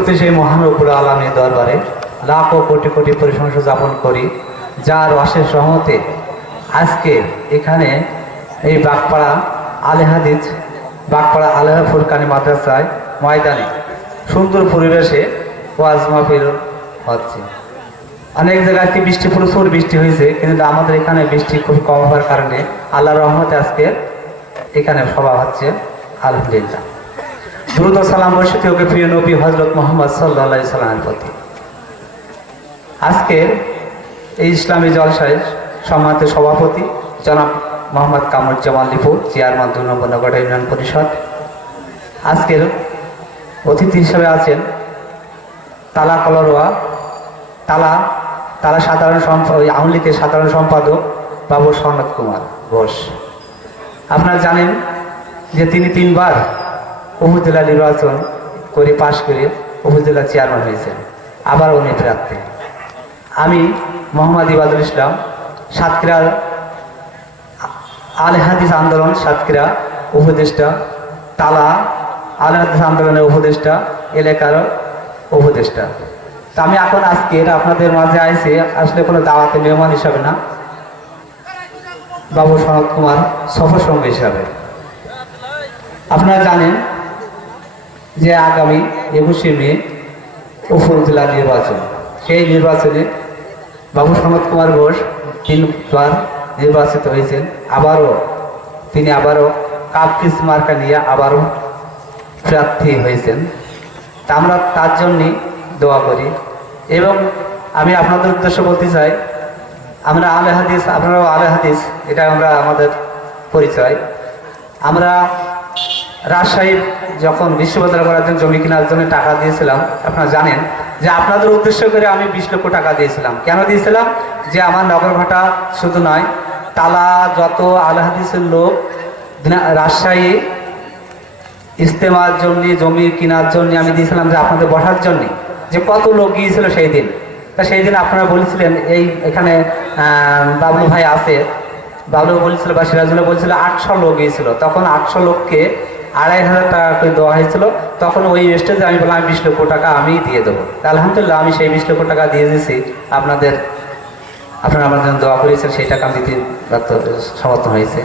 প্রতি সেই মহানবুর আলমীর দরবারে লাখো কোটি কোটি প্রশংসা যাপন করি, যার অশেষ সহমতে আজকে এখানে এই বাগপাড়া আলেহাদিজ বাগপাড়া আলেহা ফুরকানি মাদ্রাসায় ময়দানে সুন্দর পরিবেশে ওয়াজ মাহফিল হচ্ছে। অনেক জায়গায় কি বৃষ্টি, প্রচুর বৃষ্টি হয়েছে, কিন্তু আমাদের এখানে বৃষ্টি খুব কম হওয়ার কারণে আল্লাহর রহমতে আজকে এখানে সভা হচ্ছে। আলহামদুলিল্লাহ। দ্রুত সালাম বর্ষিত ওকে প্রিয় নবী হজরত মোহাম্মদ সাল্লাহ সাল্লামের প্রতি। আজকে এই ইসলামী জলসায় সম্মানিত সভাপতি জনাব মোহাম্মদ কামরুজ্জামান লিপু চেয়ারম্যান দু নম্বর নগর ইউনিয়ন পরিষদ। আজকের অতিথি হিসেবে আছেন তালা কলরোয়া, তালা তালা সাধারণ আওয়ামী লীগের সাধারণ সম্পাদক বাবু সনদ কুমার ঘোষ। আপনারা জানেন যে তিনি তিনবার উপজেলা নির্বাচন করে পাশ করে উপজেলা চেয়ারম্যান হয়েছেন। আবার উনি প্রার্থী। আমি মোহাম্মদ ইবাদুল ইসলাম, সাতক্ষীরার আল হাদিস আন্দোলন সাতক্ষীরা উপদেষ্টা, তালা আল হাদিস আন্দোলনের উপদেষ্টা, এলাকার উপদেষ্টা। তা আমি এখন আজকে আপনাদের মাঝে আইসি, আসলে কোনো দাওয়াতে মেহমান হিসাবে না। বাবু সনদ কুমার সফর সঙ্গী হিসাবে। আপনারা জানেন যে আগামী একুশে মে উপজেলা নির্বাচন। সেই নির্বাচনে বাবু সনদ কুমার ঘোষ তিনবার নির্বাচিত হয়েছেন। আবারও, তিনি আবারও কাপকিস মার্কা নিয়ে আবারও প্রার্থী হয়েছেন। তা আমরা তার জন্যই দোয়া করি। এবং আমি আপনাদের উদ্দেশ্য বলতে চাই, আমরা আলে হাদিস, আপনারাও আলে হাদিস, এটা আমরা আমাদের পরিচয়। আমরা রাজশাহী যখন বিশ্ববিদ্যালয় করার জন্য জমি কেনার জন্য টাকা দিয়েছিলাম, আপনারা জানেন যে আপনাদের উদ্দেশ্য করে আমি বিশ লক্ষ টাকা দিয়েছিলাম। কেন দিয়েছিলাম? যে আমার নগর ভাটা শুধু নয়, তালা যত আলে হাদিসের লোক রাজশাহী ইস্তেমার জন্য, জমি কেনার জন্য আমি দিয়েছিলাম যে আপনাদের বসার জন্য। যে কত লোক গিয়েছিল সেই দিন। তা সেই দিন আপনারা বলেছিলেন, এই এখানে বাবলু ভাই আছে। বাবলু বলছিল বা সিরাজুল্লাহ বলছিল আটশো লোক গিয়েছিল। তখন আটশো লোককে আড়াই হাজার টাকা করে দেওয়া হয়েছিল। তখন ওই স্টেজে আমি বললাম বিশ লক্ষ টাকা আমি দিয়ে দেবো। আলহামদুলিল্লাহ, আমি সেই বিশ লক্ষ টাকা দিয়ে দিয়েছি। আপনাদের, আপনারা আমার জন্য দোয়া করেছেন, সেই টাকা আমি দিতে সমর্থন হয়েছে।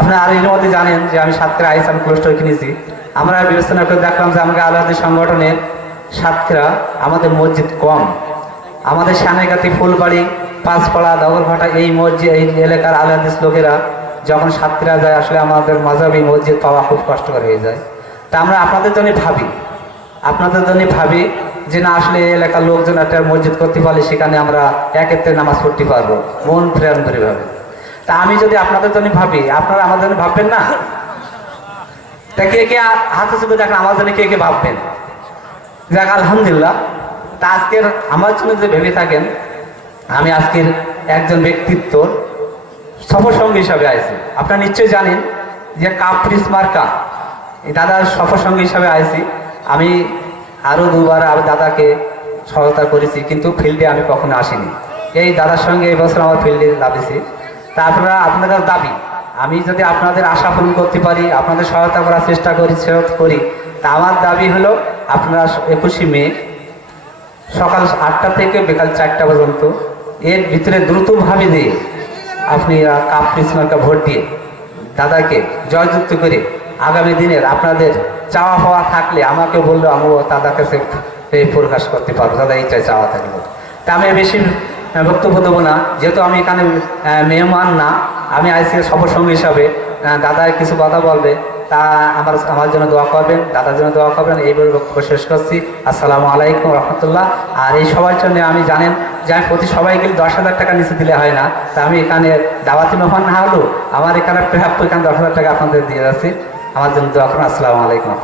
আপনারা আর এর মধ্যে জানেন যে আমি সাতক্ষীরা আইসাম ক্লোস্টার কিনেছি। আমরা বিবেচনা করে দেখলাম যে আমাকে আলাদা সংগঠনের সাতক্ষীরা আমাদের মসজিদ কম। আমাদের সানেগাতি ফুলবাড়ি, পাঁচপাড়া দগলভাটা এই মসজিদ, এই এলাকার আলাদিস লোকেরা যখন সাতক্ষীরা যায়, আসলে আমাদের মাঝাবি মসজিদ পাওয়া খুব কষ্টকর হয়ে যায়। তা আমরা আপনাদের জন্য ভাবি। আপনাদের জন্য ভাবি যে না, আসলে এই এলাকার লোকজন একটা মসজিদ করতে পারলে সেখানে আমরা একেত্রে নামাজ পড়তে পারব। মন প্রেরণ করে ভাবে। তা আমি যদি আপনাদের জন্য ভাবি, আপনারা আমার জন্য ভাববেন না? তা কে কে হাতে চুপে দেখেন, আমার জন্য কে কে ভাববেন? যাক, আলহামদুলিল্লাহ। তা আজকের আমার জন্য যে ভেবে থাকেন, আমি আজকের একজন ব্যক্তিত্ব সফর সঙ্গী হিসাবে আইছি। আপনারা নিশ্চয়ই জানেন যে কাপ্রিস মার্কা, এই দাদার সফর সঙ্গী হিসাবে আইছি। আমি আরও দুবার আমি দাদাকে সহায়তা করেছি, কিন্তু ফিল্ডে আমি কখনো আসিনি। এই দাদার সঙ্গে এই বছর আমার ফিল্ডে লাভেছি তা আপনারা আপনাদের দাবি, আমি যদি আপনাদের আশা পূরণ করতে পারি, আপনাদের সহায়তা করার চেষ্টা করি করি, তা আমার দাবি হলো আপনারা একুশে মে সকাল আটটা থেকে বিকাল চারটা পর্যন্ত এর ভিতরে দ্রুতভাবে দিয়ে আপনি কাপ কৃষ্ণকে ভোট দিয়ে দাদাকে জয়যুক্ত করে আগামী দিনের আপনাদের চাওয়া হওয়া থাকলে আমাকে বলল আমিও দাদাকে কাছে প্রকাশ করতে পারব। দাদা, এইটাই চাওয়া থাকল। তা আমি বেশি বক্তব্য দেবো না। যেহেতু আমি এখানে মেহমান না, আমি আইসি সফর সঙ্গী হিসাবে দাদা কিছু কথা বলবে, তা আমার আমার জন্য দোয়া করবেন, দাদার জন্য দোয়া করবেন, এই বলে বক্তব্য শেষ করছি। আসসালামু আলাইকুম রহমতুল্লাহ। আর এই সবার জন্য আমি জানেন যে আমি প্রতি সবাইকে দশ হাজার টাকা নিচে দিলে হয় না। তা আমি এখানে দাওয়াতি মেহমান না হলেও আমার এখানে প্রাপ্য এখানে দশ হাজার টাকা আপনাদের দিয়ে যাচ্ছি। আমার জন্য দোয়া করুন। আসসালামু আলাইকুম